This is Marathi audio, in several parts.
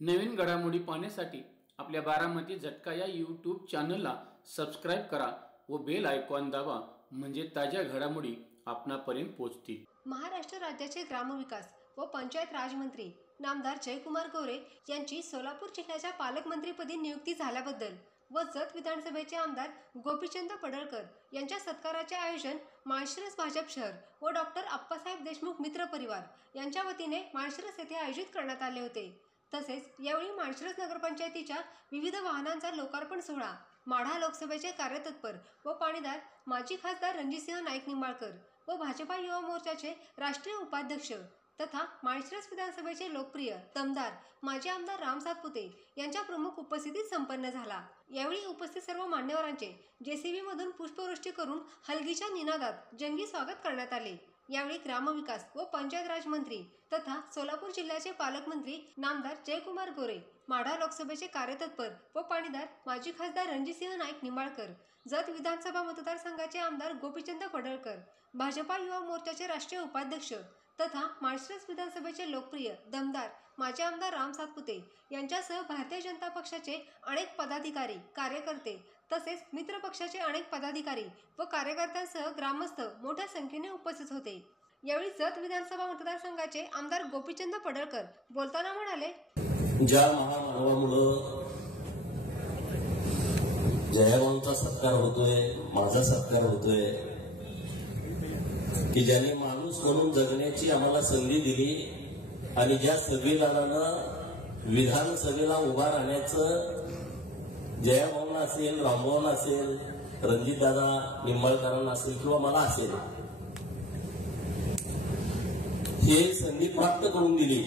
नवीन घडामोडी पाहण्यासाठी आपल्या बारामती झटका या यूट्यूब चॅनलला सबस्क्राइब करा व बेल आयकॉन दाबा, म्हणजे ताज्या घडामोडी आपणापर्यंत पोहोचतील। महाराष्ट्र राज्याचे ग्रामविकास व पंचायत राज मंत्री नामदार जयकुमार गोरे यांची सोलापूर जिल्ह्याच्या पालकमंत्रीपदी नियुक्ती झाल्याबद्दल व जत विधानसभेचे आमदार गोपीचंद पडळकर यांच्या सत्काराचे आयोजन माळशिरस भाजप शहर व डॉक्टर अप्पासाहेब देशमुख मित्र परिवार यांच्या वतीने माळशिरस येथे आयोजित करण्यात आले होते। तसेच यावेळी माळशिरस नगरपंचायतीच्या विविध वाहनांचा लोकार्पण सोहळा माढा लोकसभेचे कार्यतत्पर व पाणीदार माजी खासदार रणजितसिंह नाईक निंबाळकर व भाजपा युवा मोर्चाचे राष्ट्रीय उपाध्यक्ष तथा माळशिरस विधानसभेचे लोकप्रिय दमदार माजी आमदार राम सातपुते यांच्या प्रमुख उपस्थितीत संपन्न झाला। यावेळी उपस्थित सर्व मान्यवरांचे जेसीबी मधून पुष्पवृष्टी करून हलगीच्या निनादात जंगी स्वागत करण्यात आले। यावेळी ग्रामविकास व पंचायत राज मंत्री तथा सोलापूर जिल्ह्याचे पालकमंत्री नामदार जयकुमार गोरे, माढा लोकसभेचे कार्यतत्पर व पाणीदार माजी खासदार रणजितसिंह नाईक निंबाळकर, जत विधानसभा मतदारसंघाचे आमदार गोपीचंद पडळकर, भाजपा युवा मोर्चाचे राष्ट्रीय उपाध्यक्ष तथा माळशिरस विधानसभेचे लोकप्रिय दमदार माजी आमदार राम सातपुते यांच्यासह भारतीय जनता पक्षाचे अनेक पदाधिकारी कार्यकर्ते तसेच मित्र पक्षाचे अनेक पदाधिकारी व कार्यकर्त्यांसह ग्रामस्थ मोठ्या संख्येने उपस्थित होते। यावेळी जत विधानसभा मतदारसंघाचे आमदार गोपीचंद पडळकर बोलताना म्हणाले, ज्या महामानवामुळे जयाभाऊंचा सत्कार होतोय, माझा सत्कार होतोय, की ज्याने माणूस म्हणून जगण्याची आम्हाला संधी दिली आणि ज्या संविधानानं विधानसभेला उभा राहण्याचं जयाभाऊंना असेल, रामभाऊंना असेल, रणजितदादा निंबाळकरांना असेल किंवा मला असेल, हे संधी प्राप्त करून दिली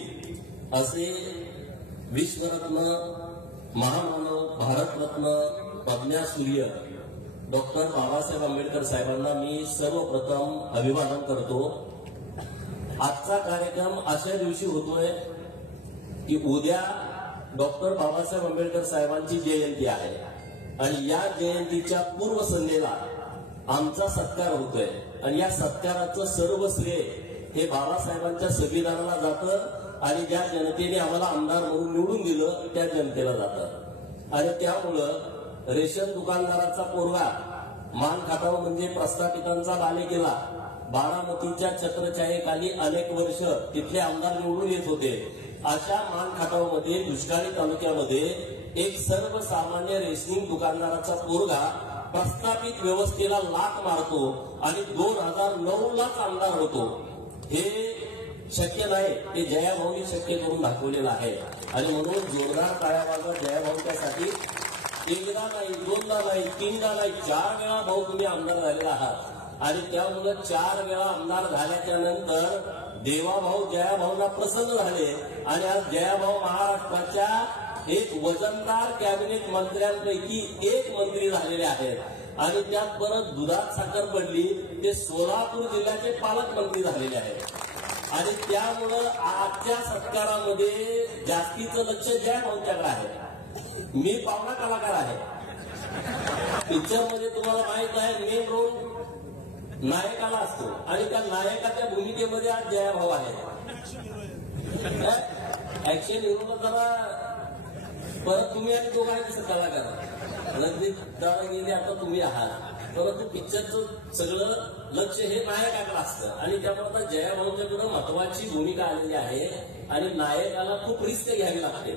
असे विश्वरत्न, महामानव, भारतरत्न, पद्मसूर्य डॉक्टर बाबासाहेब आंबेडकर साहेबांना मी सर्वप्रथम अभिवादन करतो। आजचा कार्यक्रम अशा दिवशी होतोय की उद्या डॉक्टर बाबासाहेब आंबेडकर साहेबांची जयंती आहे आणि या जयंतीच्या पूर्वसंध्येला आमचा सत्कार होतोय आणि या सत्काराचं सर्व श्रेय हे बाबासाहेबांच्या संविधानाला जातं आणि ज्या जनतेने आम्हाला आमदार म्हणून निवडून दिलं त्या जनतेला जातं। आणि त्यामुळं रेशन दुकानदाराचा पोरगा मान खाटाव म्हणजे प्रस्थापितांचा बालेकिल्ला बारामतीच्या छत्रछायेखाली अनेक वर्ष तिथले आमदार निवडून येत होते। अशा मान खाटावमध्ये दुष्काळी तालुक्यामध्ये एक सर्वसामान्य रेशनिंग दुकानदाराचा पोरगा प्रस्थापित व्यवस्थेला लाथ मारतो आणि 2009लाच आमदार होतो। हे शक्य नाही, ते जयाभाऊंनी शक्य करून दाखवलेलं आहे आणि म्हणून जोरदार टाळ्या वाजवा जयाभाऊंच्यासाठी। एकदा नाही, दोनदा नाही, तीनदा नाही, 4 वेळा भाऊ तुम्ही आमदार झालेला आहात आणि त्यामुळे 4 वेळा आमदार झाल्याच्या नंतर देवाभाऊ जयाभाऊंना प्रसन्न झाले आणि आज जयाभाऊ महाराष्ट्राच्या एक वजनदार कॅबिनेट मंत्र्यांपैकी एक मंत्री झालेले आहेत आणि त्यात परत दुधात साखर पडली, ते सोलापूर जिल्ह्याचे पालकमंत्री झालेले आहेत आणि त्यामुळं आजच्या सत्कारामध्ये जास्तीचं लक्ष जयाभाऊंच्याकडे आहे। मी पाहुणा कलाकार आहे, पिक्चर मध्ये तुम्हाला माहित आहे मेन रोल नायकाला असतो आणि त्या नायकाच्या भूमिकेमध्ये आज जयाभाऊ आहे। ऍक्शन हिरोला जरा परत तुम्ही आणि दोघं आहे कलाकार, रणजित दादा गेले आता तुम्ही आहात, परंतु पिक्चरचं सगळं लक्ष हे नायकाकडे असतं आणि त्यामुळे आता जयाभाऊंच्याकडे महत्वाची भूमिका आलेली आहे आणि नायकाला खूप रिस्क घ्यावी लागते,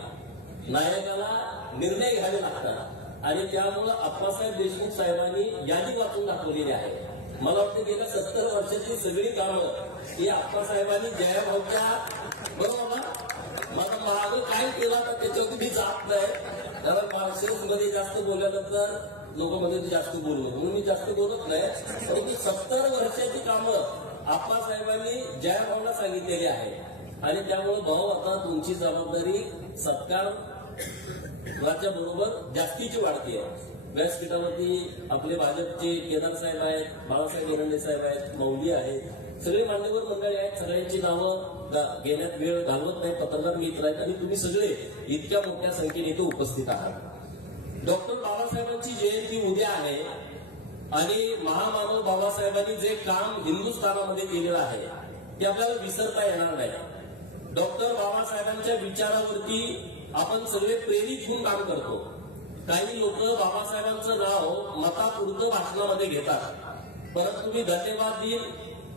नायकाला निर्णय घ्यावे लागतात आणि त्यामुळं अप्पासाहेब देशमुख साहेबांनी यादी वाचून दाखवलेली आहे। मला वाटतं गेल्या 70 वर्षाची सगळी कामं ही अप्पासाहेबांनी जयाभाऊच्या बरोबर माझं मागं काय केला तर त्याच्यावरती मी जात नाही, कारण माळशिरस मध्ये जास्त बोलल्यानंतर लोक मध्ये जास्त बोलू म्हणून मी जास्त बोलत नाही, परंतु 70 वर्षाची कामं अप्पासाहेबांनी जयाभाऊला सांगितलेली आहे आणि त्यामुळे भाऊ आता तुमची जबाबदारी सत्कार बरोबर जास्तीची वाढती आहे। व्यासपीठावरती आपले भाजपचे केदार साहेब आहेत, बाळासाहेब एरंडे साहेब आहेत, मौली आहेत, सगळे मान्यवर मंडळी आहेत, सगळ्यांची नावं घेण्यात वेळ घालवत नाही, पत्रकार मित्र आहेत आणि तुम्ही सगळे इतक्या मोठ्या संख्येने इथे उपस्थित आहात। डॉक्टर बाबासाहेबांची जयंती उद्या आहे आणि महामानव बाबासाहेबांनी जे काम हिंदुस्थानामध्ये केलेलं आहे ते आपल्याला विसरता येणार नाही। डॉक्टर बाबासाहेबांच्या विचारावरती आपण सगळे प्रेरित होऊन काम करतो. काही लोक बाबासाहेबांचं नाव मतापुरतं भाषणामध्ये घेतात, परंतु मी धन्यवाद देईन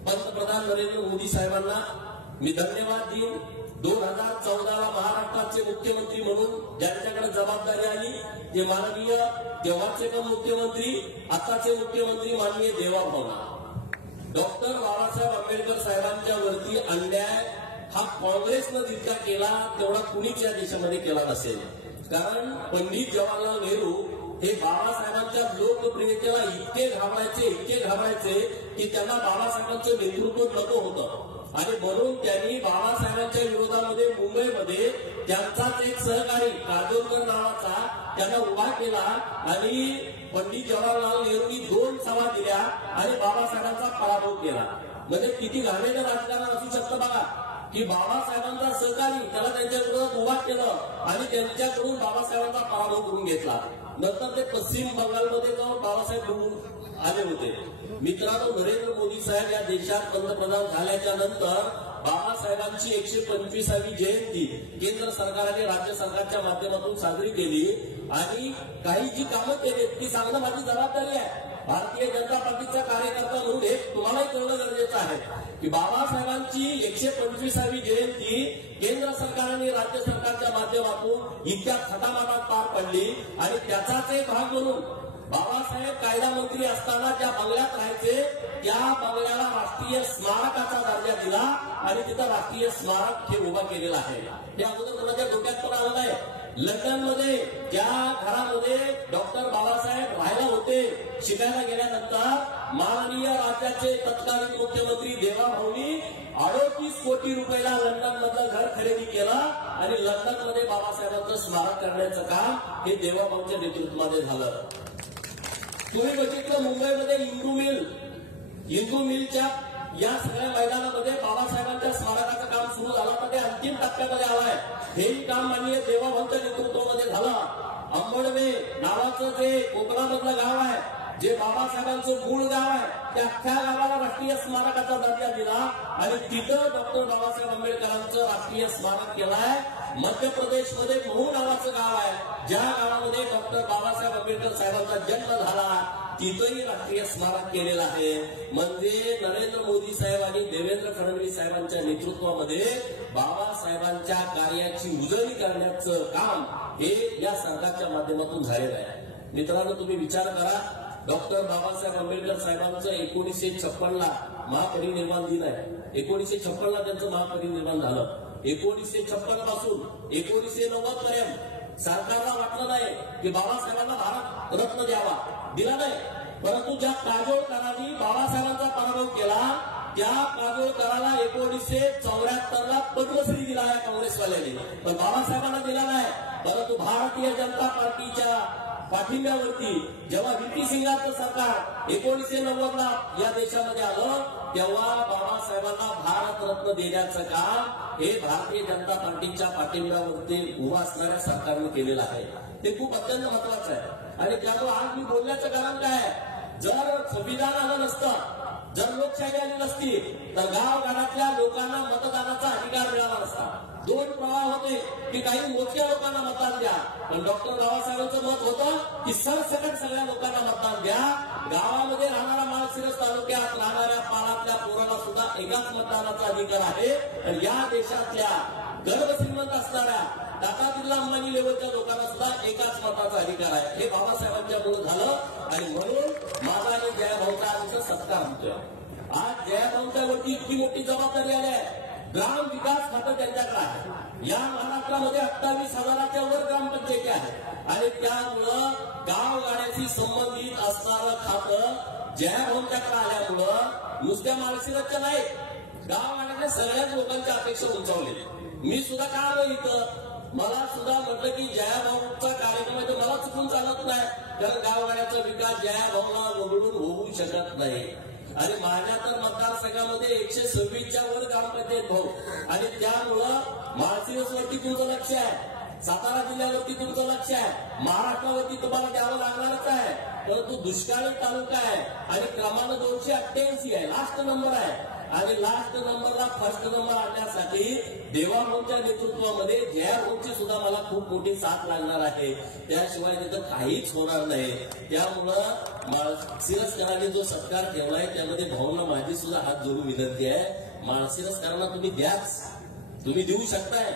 पंतप्रधान नरेंद्र मोदी साहेबांना. मी धन्यवाद देईन 2014ला महाराष्ट्राचे मुख्यमंत्री म्हणून ज्यांच्याकडे जबाबदारी आली ते माननीय तेव्हाचे पण मुख्यमंत्री, आताचे मुख्यमंत्री माननीय देवाभाऊंना. डॉक्टर बाबासाहेब आंबेडकर साहेबांच्या वरती अन्याय हा काँग्रेसनं जितका केला तेवढा कुणीच या देशामध्ये केला नसेल. कारण पंडित जवाहरलाल नेहरू हे बाबासाहेबांच्या लोकप्रियतेला इतके घाबरायचे की त्यांना बाबासाहेबांचं नेतृत्व नको होतं. आणि म्हणून त्यांनी बाबासाहेबांच्या विरोधामध्ये मुंबईमध्ये त्यांचाच एक सहकारी काजोलकर नावाचा त्यांना उभा केला आणि पंडित जवाहरलाल नेहरूंनी 2 सभा दिल्या आणि बाबासाहेबांचा पराभव केला. म्हणजे किती घाणेरडं राजकारण असू शकतं बघा, की बाबासाहेबांचा सहकारी त्याला त्यांच्या विरोधात उभा केलं आणि त्यांच्याकडून बाबासाहेबांचा पराभव करून घेतला. नंतर ते पश्चिम बंगालमध्ये जाऊन बाबासाहेब निवडून आले होते. मित्रांनो, नरेंद्र मोदी साहेब या देशात पंतप्रधान झाल्याच्या नंतर बाबासाहेबांची 125वी जयंती केंद्र सरकारने राज्य सरकारच्या माध्यमातून साजरी केली आणि काही जी कामं केली ती सांगणं माझी जबाबदारी आहे. भारतीय जनता पार्टीचा कार्यकर्ता म्हणून हे तुम्हालाही कळणं गरजेचं आहे की बाबासाहेबांची 125वी जयंती केंद्र सरकारने राज्य सरकारच्या माध्यमातून इतक्या थाटामाटात पार पडली आणि त्याचाच एक भाग म्हणून बाबासाहेब कायदा मंत्री असताना ज्या बंगल्यात राहायचे त्या बंगल्याला राष्ट्रीय स्मारकाचा दर्जा दिला आणि तिथं राष्ट्रीय स्मारक हे उभा केलेलं आहे. हे अगोदर कोणाच्या डोक्यात पण आलं नाही. लंडनमध्ये ज्या घरामध्ये डॉक्टर बाबासाहेब राहायला होते शिकायला गेल्यानंतर माननीय राज्याचे तत्कालीन मुख्यमंत्री देवाभाऊंनी 38 कोटी रुपयाला लंडन मधलं घर खरेदी केलं आणि लंडनमध्ये बाबासाहेबांचं स्मारक करण्याचं काम हे देवाभाऊंच्या नेतृत्वामध्ये झालं. तुम्ही बघितलं मुंबईमध्ये इंदू मिलच्या या सगळ्या मैदानामध्ये बाबासाहेबांच्या स्मारकाचं काम सुरू झालं, पण ते अंतिम टप्प्यामध्ये आलंय. हेही काम माननीय देवाभाऊंच्या नेतृत्वामध्ये झालं. अंबडवे नावाचं जे कोकणामधलं गाव आहे, जे बाबासाहेबांचं मूळ गाव आहे, त्या अख्ख्या गावाला राष्ट्रीय स्मारकाचा दर्जा दिला आणि तिथं डॉक्टर बाबासाहेब आंबेडकरांचं राष्ट्रीय स्मारक केलंय. मध्य प्रदेशमध्ये महू नावाचं गाव आहे, ज्या गावामध्ये डॉक्टर बाबासाहेब आंबेडकर साहेबांचा जन्म झाला तिथंही राष्ट्रीय स्मारक केलेलं आहे. म्हणजे नरेंद्र मोदी साहेब आणि देवेंद्र फडणवीस साहेबांच्या नेतृत्वामध्ये बाबासाहेबांच्या कार्याची उजळणी करण्याचं काम हे या सरकारच्या माध्यमातून झालेलं आहे. मित्रांनो, तुम्ही विचार करा, डॉक्टर बाबासाहेब आंबेडकर साहेबांचं 1956ला महापरिनिर्वाण दिन आहे. 1956ला त्यांचं महापरिनिर्वाण झालं. 1956 पासून 1990 पर्यंत सरकारला वाटलं नाही की बाबासाहेबांना भारत रत्न द्यावा, दिला नाही. परंतु ज्या काजोळकरांनी बाबासाहेबांचा पराभव केला त्या काजोळकराला 1974ला पद्मश्री दिला आहे काँग्रेसवाल्यांनी, पण बाबासाहेबांना दिला नाही. परंतु भारतीय जनता पार्टीच्या पाठिंब्यावरती जेव्हा व्ही.पी. सिंगाचं सरकार 1990ला या देशामध्ये आलं तेव्हा बाबासाहेबांना भारतरत्न देण्याचं काम हे भारतीय जनता पार्टीच्या पाठिंब्यावरती उभा असणाऱ्या सरकारनं केलेलं आहे. ते खूप अत्यंत महत्वाचं आहे. आणि त्यामुळे आज मी बोलण्याचं कारण काय आहे, जर संविधान आलं नसतं, जर लोकशाही आली नसती तर गावगाडातल्या लोकांना मतदानाचा अधिकार मिळाला नसता. 2 प्रवाह होते की काही मोठ्या लोकांना मतदान द्या, पण डॉक्टर बाबासाहेबांचं मत होतं की सरसकट सगळ्या लोकांना मतदान द्या. गावामध्ये राहणारा माळशिरस तालुक्यात राहणाऱ्या पाळातल्या पोराला सुद्धा एकाच मतदानाचा अधिकार आहे. आणि या देशातल्या गर्भश्रीमंत असणाऱ्या टाटा बिर्ला अंबानी लेवलच्या लोकांना सुद्धा एकाच मताचा अधिकार आहे. हे बाबासाहेबांच्या मुळे झालं आणि म्हणून माझा आणि जयाभाऊचा आमचा सत्कार होतोय. आज जयाभाऊंच्या वरती इतकी मोठी जबाबदारी आली आहे. ग्राम विकास खातं त्यांच्याकडे आहे. या महाराष्ट्रामध्ये 28,000च्या वर ग्रामपंचायती आहेत आणि त्यामुळं गावगाड्याशी संबंधित असणारं खातं जयाभाऊंच्याकडे आल्यामुळं नुसत्या माळशिरसच्या नाही, गावगाड्यातल्या सगळ्याच लोकांच्या अपेक्षा उंचावले. मी सुद्धा का आलो इथं, मला सुद्धा म्हटलं की जयाभाऊंचा कार्यक्रम आहे, मला चुकून चालत नाही, कारण गावगाड्याचा विकास जयाभाऊला वगळून होऊ शकत नाही. आणि माझ्या तर मतदारसंघामध्ये 126च्या वर ग्रामपंचायत भाऊ आणि त्यामुळं माळशिरसवरती तुमचं लक्ष आहे, सातारा जिल्ह्यावरती तुमचं लक्ष आहे, महाराष्ट्रावरती तुम्हाला द्यावं लागणारच आहे. परंतु दुष्काळी तालुका आहे आणि क्रमांक 288 आहे, लास्ट नंबर आहे. आणि लास्ट नंबरला फर्स्ट नंबर आणण्यासाठी देवाभाऊच्या नेतृत्वामध्ये जयाभाऊची सुद्धा मला खूप मोठी साथ लागणार आहे. त्याशिवाय तिथं काहीच होणार नाही. त्यामुळं माळशिरसकरांनी जो सत्कार ठेवलाय त्यामध्ये भाऊंना माझी सुद्धा हात जोडून विनंती आहे. माळशिरसकरांना तुम्ही द्याच, तुम्ही देऊ शकताय,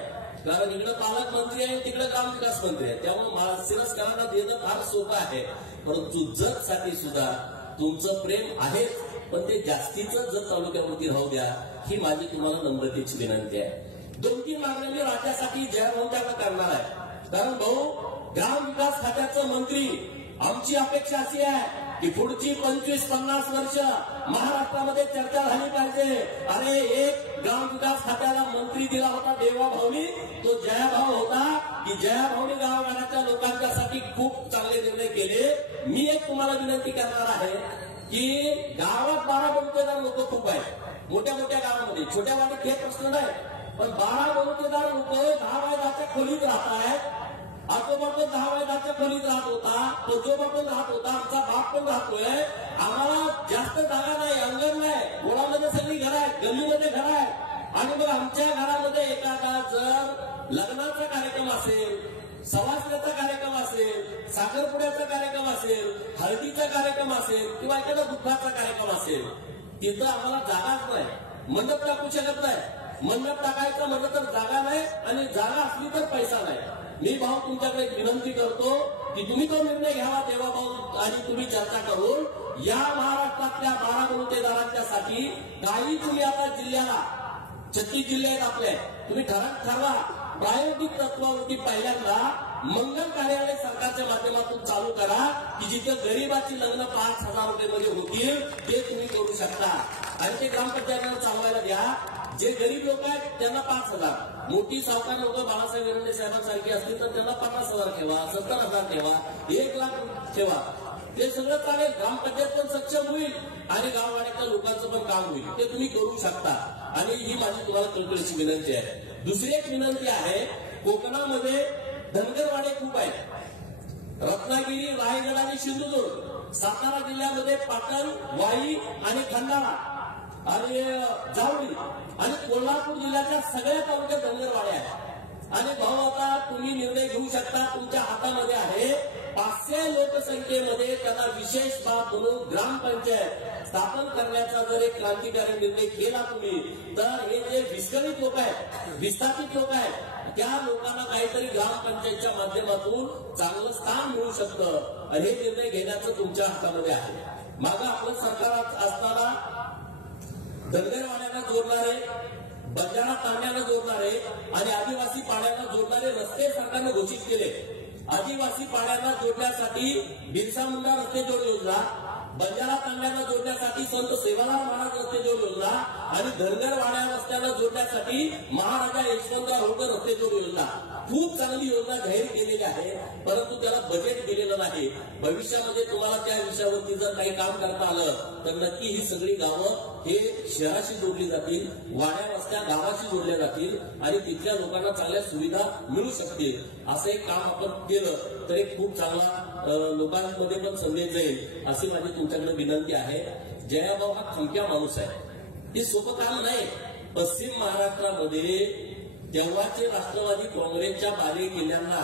कारण इकडे पालकमंत्री आहे, तिकडे ग्रामविकास मंत्री आहे. त्यामुळे माळशिरसकरांना देणं फार सोपं आहे. परंतु जतसाठी सुद्धा तुमचं प्रेम आहे, पण ते जास्तीचं जत तालुक्यावरती राहू द्या, ही माझी तुम्हाला नम्रतेची विनंती आहे. 2-3 मागण्या मी राज्यासाठी जयभाऊंच्याकडे करणार आहे. कारण भाऊ ग्रामविकास खात्याचं मंत्री, आमची अपेक्षा अशी आहे की पुढची 25-50 वर्ष महाराष्ट्रामध्ये चर्चा झाली पाहिजे. अरे एक ग्रामविकास खात्याला मंत्री दिला होता देवाभाऊनी, तो जयाभाऊ होता की जयाभाऊनी गावगाड्याच्या लोकांच्यासाठी खूप चांगले निर्णय केले. मी एक तुम्हाला विनंती करणार आहे की गावात 12 बलुतेदार लोक खूप आहेत. मोठ्या मोठ्या गावामध्ये छोट्या वाटीत हे प्रश्न नाही, पण 12 बलुतेदार लोक 10 बाय 10च्या खोलीत राहत आहेत. आजोबा पण 10 बाय 10च्या खोलीत राहत होता, आजोबा पण राहत होता, आमचा बाप पण राहतोय. आम्हाला जास्त जागा नाही, अंगण नाही, गोळामध्ये सगळी घरं आहेत, गल्लीमध्ये घरं आहेत. आणि मग आमच्या घरामध्ये एखादा जर लग्नाचा कार्यक्रम असेल, सवासण्याचा कार्यक्रम असेल, साखरपुड्याचा कार्यक्रम असेल, हळदीचा कार्यक्रम असेल किंवा एखादा दुःखाचा कार्यक्रम असेल, तिथं आम्हाला जागाच नाही, मंडप टाकू शकत नाही. मंडप टाकायचं म्हटलं तर जागा नाही, आणि जागा असली तर पैसा नाही. मी भाऊ तुमच्याकडे एक विनंती करतो की तुम्ही तो निर्णय घ्यावा देवाभाऊ, आणि तुम्ही चर्चा करून या महाराष्ट्रातल्या 12 बलुतेदारांच्यासाठी काही तुम्ही आता जिल्ह्याला 36 जिल्हे आहेत आपले, तुम्ही ठरवा प्रायोगिक तत्वावरती पहिल्यांदा मंगल कार्यालय सरकारच्या माध्यमातून चालू करा की जिथे गरीबाची लग्न 5,000 रुपये मध्ये होतील, ते तुम्ही करू शकता. आणि ते ग्रामपंचायतीला चालवायला द्या. जे गरीब लोक आहेत त्यांना 5,000, मोठी सावकार लोक बाळासाहेब एरंडे साहेबांसारखी असतील तर त्यांना 50,000 ठेवा, 70,000 ठेवा, 1,00,000 ठेवा. ते सगळं चालेल. ग्रामपंचायत पण सक्षम होईल आणि गाववाड्याच्या लोकांचं पण काम होईल. ते तुम्ही करू शकता. आणि ही माझी तुम्हाला कळकळीची विनंती आहे. दुसरी एक विनंती आहे, कोकणामध्ये धनगरवाडे खूप आहेत. रत्नागिरी, रायगड आणि सिंधुदुर्ग, सातारा जिल्ह्यामध्ये पाटण, वाई आणि खंडाळा आणि जावळी, आणि कोल्हापूर जिल्ह्याच्या सगळ्या तालुक्यात धनगरवाडे आहेत. आणि भाऊ आता तुम्ही निर्णय घेऊ शकता, तुमच्या हातामध्ये आहे. 500 लोकसंख्येमध्ये त्यांना विशेष बाब म्हणून ग्रामपंचायत स्थापन करण्याचा जर एक क्रांतिकारी निर्णय केला तुम्ही, तर हे जे विस्कळीत लोक आहेत, विस्थापित लोक आहेत, त्या लोकांना काहीतरी ग्रामपंचायतच्या माध्यमातून चांगलं स्थान मिळू शकतं. आणि हे निर्णय घेण्याचं तुमच्या हातामध्ये आहे. मागं आपलं सरकार असताना धनगरवाड्यांना जोडणारे, बंजारा तांड्याला जोडणारे आणि आदिवासी पाड्यांना जोडणारे रस्ते सरकारने घोषित केले. आदिवासी पाड्यांना जोडण्यासाठी बिरसा मुंडा रस्ते जोड योजना, बंजारा तांड्यांना जोडण्यासाठी संत सेवालाल महाराज रस्ते जोड योजना आणि धनगरवाड्या रस्त्याला जोडण्यासाठी महाराजा यशवंतराव होळकर रस्ते जोड योजना. खूप चांगली योजना जाहीर केलेली आहे, परंतु त्याला बजेट दिलेलं नाही. भविष्यामध्ये तुम्हाला त्या विषयावरती जर काही काम करता आलं तर नक्की ही सगळी गावं हे शहराशी जोडली जातील, वाड्या वस्त्या गावाशी जोडल्या जातील आणि तिथल्या लोकांना चांगल्या सुविधा मिळू शकतील. असं एक काम आपण केलं तर एक खूप चांगला लोकांमध्ये पण संदेश जाईल, अशी माझी तुमच्याकडे विनंती आहे. जयाभाऊ हा खमक्या माणूस आहे, हे सोपं काम नाही. पश्चिम महाराष्ट्रामध्ये तेव्हाचे राष्ट्रवादी काँग्रेसच्या बाले किल्ल्यांना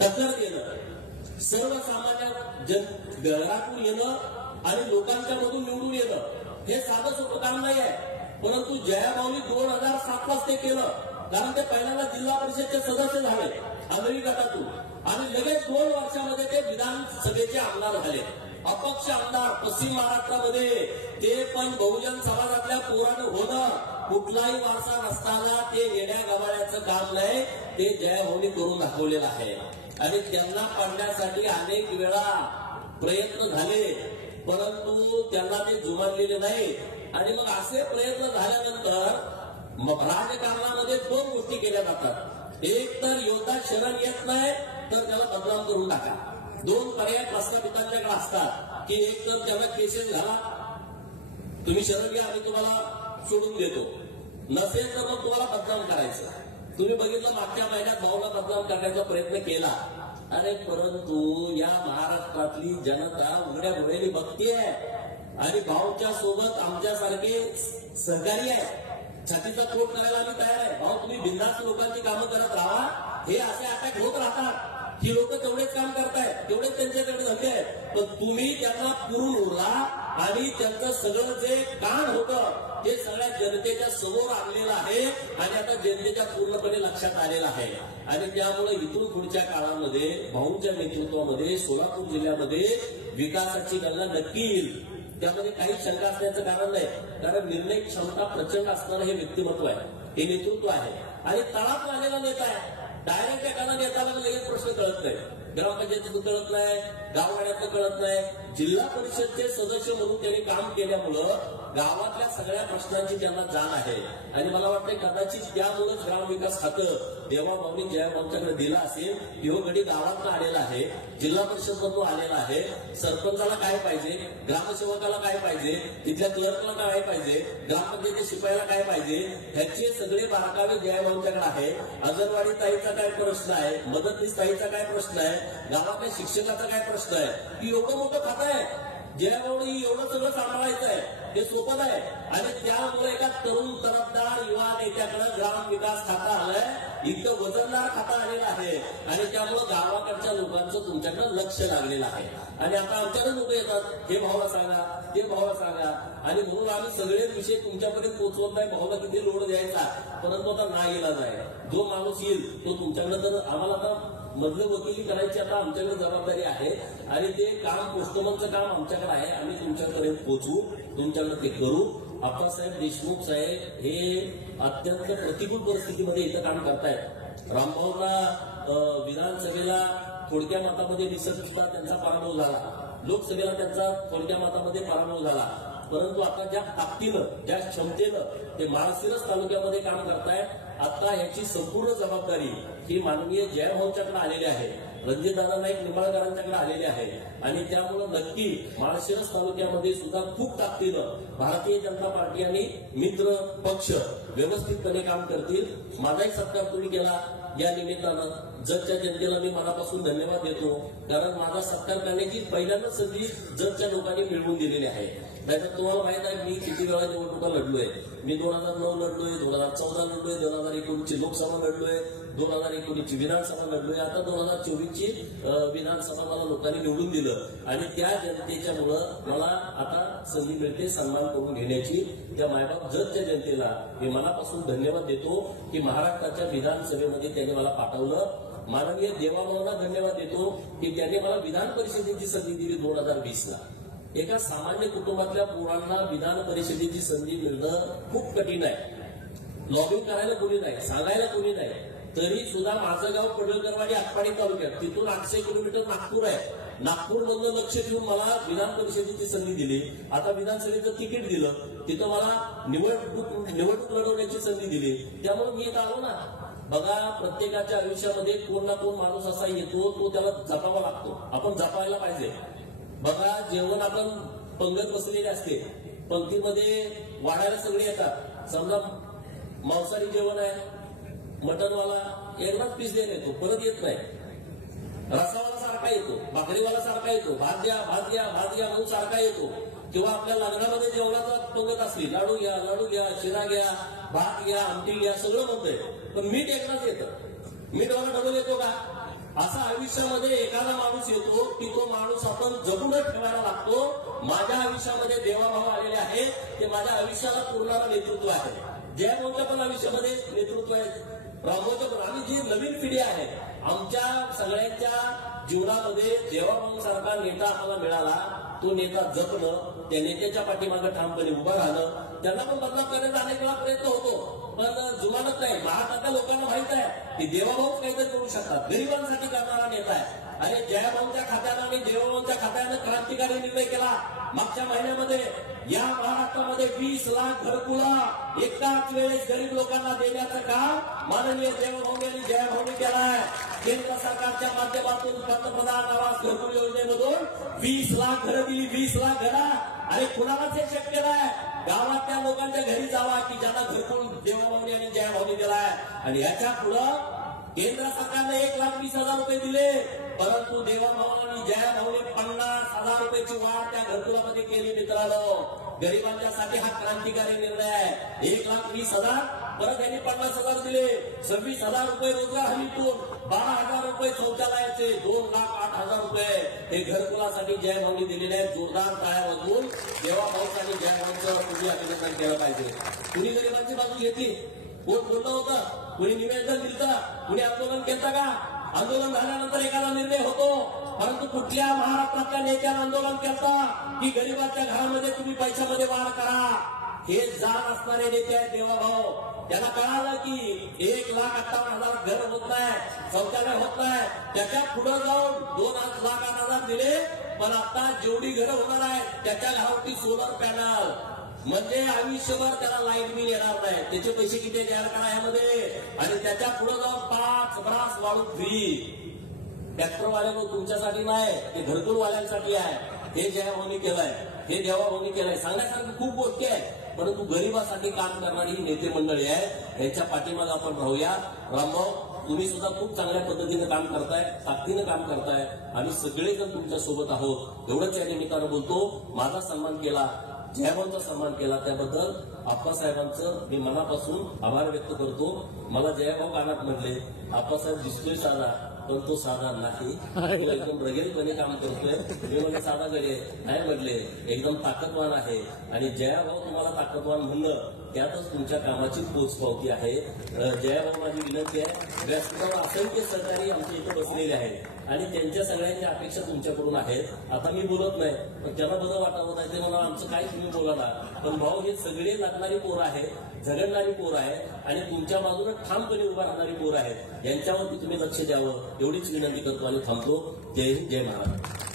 टक्कर देणं, सर्वसामान्य घरातून येणं आणि लोकांच्या मधून निवडून येणं हे साधं सोपं काम नाही आहे. परंतु जयाभाऊनी 2007लाच ते केलं, कारण ते पहिल्यांदा जिल्हा परिषदचे सदस्य झाले आंधळी गटातून आणि लगेच 2 वर्षामध्ये ते विधानसभेचे आमदार झाले. अपक्ष आमदार पश्चिम महाराष्ट्रामध्ये, ते पण बहुजन समाजातल्या पोरानं होणं कुठलाही वारसा नसताना ते येण्या गमाण्याचं काम नाही, ते जयाभाऊनी करून दाखवलेलं आहे. आणि त्यांना पाडण्यासाठी अनेक वेळा प्रयत्न झाले, परंतु त्यांना ते जुमानलेले नाही. आणि मग असे प्रयत्न झाल्यानंतर राजकारणामध्ये 2 गोष्टी केल्या जातात. एक तर योद्धा शरण येत नाही तर त्याला बदनाम करून टाका. 2 पर्याय प्रस्थापितांच्याकडे असतात की एक तर त्याला केसेस घाला, तुम्ही शरण घ्या आणि तुम्हाला सोडून देतो, नसेल तर मग तुम्हाला बदनाम करायचं. तुम्ही बघितलं मागच्या महिन्यात भाऊला बदनाम करण्याचा प्रयत्न केला अरे परंतु या महाराष्ट्रातली जनता उघड्या डोळ्यांनी बघतीये आणि भाऊच्या सोबत आमच्यासारखे सहकारी आहे. छातीचा कोट करायला आम्ही तयार आहे. भाऊ तुम्ही बिनधास्त लोकांची कामं करत राहा. हे असे अटॅक होत राहतात. ही लोक तेवढेच काम करतायत, तेवढेच त्यांच्याकडे धंदे आहेत, पण तुम्ही त्यांना पुरून उरला आणि त्यांचं सगळं जे काम होतं ते सगळ्या जनतेच्या समोर आणलेलं आहे आणि आता जनतेच्या पूर्णपणे लक्षात आलेलं आहे. आणि त्यामुळे इथून पुढच्या काळामध्ये भाऊंच्या नेतृत्वामध्ये सोलापूर जिल्ह्यामध्ये विकासाची गणना नक्की येईल. त्यामध्ये काही शंका असण्याचं कारण नाही, कारण निर्णय क्षमता प्रचंड असणारं हे व्यक्तिमत्व आहे, हे नेतृत्व आहे आणि तळात आलेला नेता आहे. डायरेक्ट एखादा नेत्याला लगेच प्रश्न कळत नाही, ग्रामपंचायतीचं कळत नाही, गाववाड्याचं कळत नाही. जिल्हा परिषदचे सदस्य म्हणून त्यांनी काम केल्यामुळं गावातल्या सगळ्या प्रश्नांची त्यांना जाण आहे आणि मला वाटतं कदाचित त्यामुळेच ग्रामविकास खातं देवाभाऊनी जयाभाऊंच्याकडे दिलं असेल. यो गडी गावातनं आलेला आहे, जिल्हा परिषद मधून आलेला आहे. सरपंचाला काय पाहिजे, ग्रामसेवकाला काय पाहिजे, तिथल्या क्लर्कला काय पाहिजे, ग्रामपंचायती शिपायाला काय पाहिजे, ह्याचे सगळे बारकावे जयाभाऊंच्याकडे आहे. अंगणवाडी ताईचा काय प्रश्न आहे, मदतनीस ताईचा काय प्रश्न आहे, गावातल्या शिक्षकाचा काय प्रश्न आहे, की एवढं मोठं खातं आहे. जयाभाऊनी एवढं सगळं सांभाळायचं आहे, हे सोपं आहे. आणि त्यामुळे एका तरुण तरफदार युवा नेत्याकडे ग्राम विकास खातं आलंय, इतकं वजनदार खातं आलेलं आहे आणि त्यामुळे गावाकडच्या लोकांचं तुमच्याकडे लक्ष लागलेलं आहे. आणि आता आमच्याकडे लोक येतात, हे भावाला सांगा, ते भावाला सांगा आणि म्हणून आम्ही सगळे विषय तुमच्यापर्यंत पोहोचवत नाही. भावाला किती लोड द्यायचा, परंतु आता नाही इलाज आहे. जो माणूस येईल तो तुमच्याकडे, तर आम्हाला आता मधलं वकिली करायची आता आमच्याकडे जबाबदारी आहे आणि ते काम पोस्टमनचं काम आमच्याकडे आहे. आम्ही तुमच्यापर्यंत पोहोचू, तुमच्याकडे ते करू. आप्पासाहेब देशमुख साहेब हे अत्यंत प्रतिकूल परिस्थितीमध्ये इथं काम करतायत. रामभाऊला विधानसभेला थोडक्या मतामध्ये दिसत असता त्यांचा पराभव झाला, लोकसभेला त्यांचा थोडक्या मतामध्ये पराभव झाला, परंतु आता ज्या ताकदीनं, ज्या क्षमतेनं ते माळशिरस तालुक्यामध्ये काम करतायत, आता ह्याची संपूर्ण जबाबदारी ही माननीय जयभाऊंच्याकडे आलेली आहे, रणजितदादा नाईक निंबाळकरांच्याकडे आलेले आहे. आणि त्यामुळे नक्की माळशिरस तालुक्यामध्ये सुद्धा खूप ताकदीनं भारतीय जनता पार्टी आणि मित्र पक्ष व्यवस्थितपणे काम करतील. माझाही सत्कार तुम्ही केला, या निमित्तानं जतच्या जनतेला मी मनापासून धन्यवाद देतो, कारण माझा सत्कार करण्याची पहिल्यांदाच संधी जतच्या लोकांनी मिळवून दिलेली आहे. नाहीतर तुम्हाला माहित आहे मी किती वेळा निवडणुका लढलोय. मी 2009 लढलोय, 2014 लढलोय, 2019 लोकसभा लढलोय, 2019 विधानसभा लढलोय, आता 2024 विधानसभा मला लोकांनी निवडून दिलं आणि त्या जनतेच्यामुळं मला आता संधी मिळते सन्मान करून घेण्याची. त्या मायबाप जतच्या जनतेला मी मनापासून धन्यवाद देतो की महाराष्ट्राच्या विधानसभेमध्ये त्यांनी मला पाठवलं. माननीय देवाभाऊंना धन्यवाद देतो की त्यांनी मला विधान परिषदेची संधी दिली 2020ला. एका सामान्य कुटुंबातल्या पोरांना विधान परिषदेची संधी मिळणं खूप कठीण आहे. लॉबिंग करायला कोणी नाही, सांगायला कोणी नाही, तरी सुद्धा माझं गाव पडळकरवाडी आटपाडी तालुक्यात, तिथून 800 किलोमीटर नागपूर आहे. नागपूरमधलं लक्ष ठेवून मला विधान परिषदेची संधी दिली. आता विधानसभेचं तिकीट दिलं, तिथं मला निवडणूक लढवण्याची संधी दिली. त्यामुळे मी इथं आलो ना. बघा, प्रत्येकाच्या आयुष्यामध्ये कोण ना कोण माणूस असा येतो, तो त्याला जपावा लागतो, आपण जपायला पाहिजे. बघा, जेवण आपण पंगत बसलेले असते, पंक्तीमध्ये वाढायला सगळे येतात. समजा मांसाहारी जेवण आहे, मटनवाला एकदाच पीस द्यायला येतो, परत येत नाही. रसावाला सारखा येतो, भाकरीवाला सारखा येतो, भात द्या भात द्या भात द्या म्हणून सारखा येतो. किंवा आपल्या लग्नामध्ये जेवणाचा पंगत असली, लाडू घ्या, शिरा घ्या, भात घ्या, आमटी घ्या, सगळं म्हणतंय, पण मीठ एकदाच येतं. मीठवाला डबल येतो का? असा आयुष्यामध्ये एखादा माणूस येतो की तो माणूस आपण जपूनच ठेवायला लागतो. माझ्या आयुष्यामध्ये देवाभाऊ आलेले आहेत, ते माझ्या आयुष्याला पूर्णाला नेतृत्व आहे. जयभाऊंच्या पण आयुष्यामध्ये नेतृत्व आहे, रामभाऊचं पण. आणि जी नवीन पिढी आहे आमच्या सगळ्यांच्या जीवनामध्ये देवाभाऊंसारखा नेता आम्हाला मिळाला. तो नेता जपणं, त्या नेत्याच्या पाठीमागे ठामपणे उभं राहणं. त्यांना पण बदलाव करण्याचा अनेक वेळा प्रयत्न होतो, पण जुमानत नाही. महाराष्ट्रातल्या लोकांना माहित आहे की देवाभाऊच काहीतरी करू शकतात, गरिबांसाठी करणारा नेता आहे. आणि जयभाऊंच्या खात्यानं आणि देवाभाऊंच्या खात्यानं क्रांतिकारी निर्णय केला. मागच्या महिन्यामध्ये या महाराष्ट्रामध्ये 20 लाख घरकुलं एकाच वेळेस गरीब लोकांना देण्याचं काम माननीय देवाभाऊ आणि जयभाऊंनी केलं आहे. केंद्र सरकारच्या माध्यमातून पंतप्रधान आवास घरकुल योजनेमधून 20 लाख घरं दिली, 20 लाख घरं. आणि कुणालाच हे शक्य नाही, गावातल्या लोकांच्या घरी जावा की ज्यांना घरकुल देवाभाऊंनी आणि जयभाऊंनी दिलाय. आणि याच्या पुढं केंद्र सरकारने 1,20,000 रुपये दिले. परंतु देवाभाऊ आणि जयाभाऊने 50,000 रुपयाची वाढ त्या घरकुलामध्ये केली. मित्रांनो, गरिबांच्यासाठी हा क्रांतिकारी निर्णय आहे. 1,20,000 परत यांनी 50,000 दिले. 26,000 रुपये रोजगार हमीतून, 12,000 रुपये शौचालयाचे, 2,08,000 रुपये हे घरकुलासाठी जयभाऊनी दिलेले आहेत. जोरदार टाळ्या वाजवून देवाभाऊचं आणि जयभाऊंचं तुम्ही अभिनंदन केलं पाहिजे. कुणी गरिबांची बाजू घेतली? कोण बोललं होतं? कुणी निवेदन दिलं? कुणी आंदोलन केलं का? आंदोलन झाल्यानंतर एखादा निर्णय होतो, परंतु कुठल्या महाराष्ट्रातल्या नेत्यानं आंदोलन केलं की गरिबांच्या घरामध्ये तुम्ही पैशामध्ये वाढ करा? हे जाण असणारे नेते आहेत देवाभाऊ. त्यांना कळालं की 1,58,000 घर होत नाही, शौचालय होत नाही. त्याच्या पुढे जाऊन 2,08,000 दिले. पण आता जेवढी घरं होणार आहेत त्याच्या घरावरती सोलर पॅनल, म्हणजे आयुष्यभर त्याला लाईट बिल येणार नाही. त्याचे पैसे किती तयार करा यामध्ये. आणि त्याच्या पुढे जाऊन 5 ब्रास वाळू फ्री. ट्रॅक्टरवाल्यानो तुमच्यासाठी नाही, ते घरकुलवाल्यांसाठी आहे. हे जयाभाऊनी केलंय, हे देवाभाऊनी केलंय. सांगण्यासारखं खूप गोष्टी आहे, परंतु गरिबासाठी काम करणारी ही नेते मंडळी आहे. यांच्या पाठीमागे आपण राहूया. रामभाऊ, तुम्ही सुद्धा खूप चांगल्या पद्धतीने काम करताय, ताकदीनं काम करताय. आम्ही सगळेजण तुमच्या सोबत आहोत. एवढंच या निमित्तानं बोलतो. माझा सन्मान केला, जयभाऊंचा सन्मान केला, त्याबद्दल आप्पासाहेबांचं मी मनापासून आभार व्यक्त करतो. मला जयभाऊ कानात म्हटले, आप्पासाहेब दिसतोय साधा, पण तो साधा नाही, तो एकदम रगेलपणे काम करतोय. मी म्हणजे साधा गडे नाही म्हटले, एकदम ताकदवान आहे. आणि जयाभाऊ तुम्हाला ताकदवान म्हणलं त्यातच तुमच्या कामाची पोचपावती आहे. जयाभाऊ, माझी विनंती आहे, व्यासपीठावर असंख्य सहकारी आमच्या इथे बसलेले आहेत आणि त्यांच्या सगळ्यांच्या अपेक्षा तुमच्याकडून आहेत. आता मी बोलत नाही, पण ज्यांना बरं वाटावं नाही ते मला आमचं काय तुम्ही बोला ना. पण भाऊ, हे सगळे लागणारी पोरं आहेत, झगडणारी पोरं आहेत आणि तुमच्या बाजूने ठामपणे उभा राहणारी पोरं आहेत. यांच्यावरती तुम्ही लक्ष द्यावं एवढीच विनंती करतो आणि थांबतो. जय हिंद, जय महाराष्ट्र.